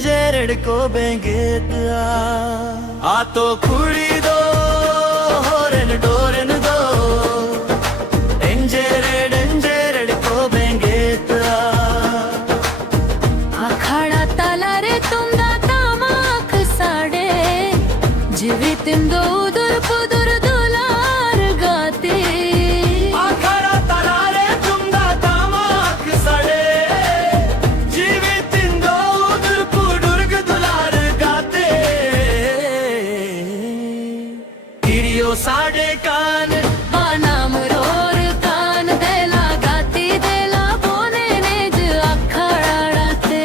को बेंगेत आ तो कुड़ी दो होरन डोरन दो डेंजर को बेंगेत आखाडा ताला रे तुमदा तामाक साडे जीवितिंदो उदुर पुदुर दुलार गाते आखाडा ताला रे तुमदा तामाक साडे जीवितिंदो उदुर पुदुर दुलार गाते किरियो साडे कान बानाम रोर कान देला गाती देला बोने नेज आखाडाते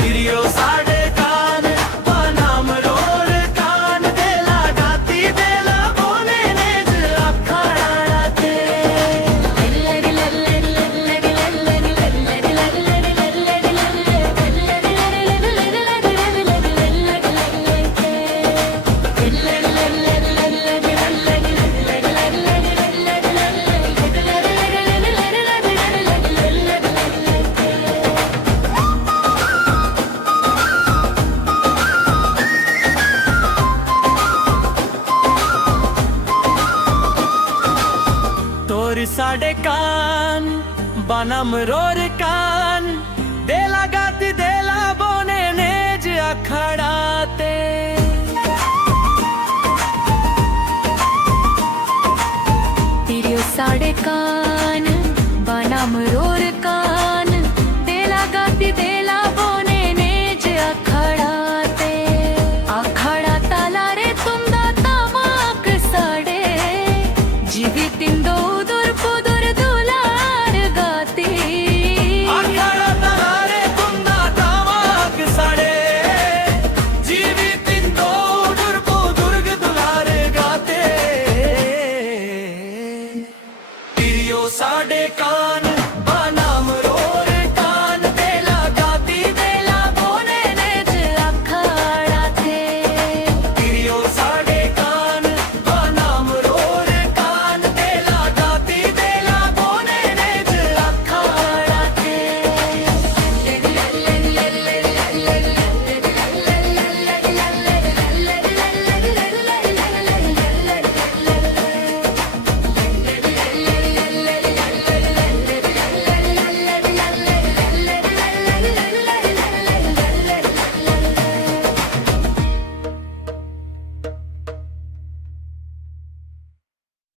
किरियो साडे कान बानाम रोर कान देला गाती देला बोने नेज आखाडाते तोर साडे कान बानाम रोर कान देला गाती देला बोने नेज आखाडाते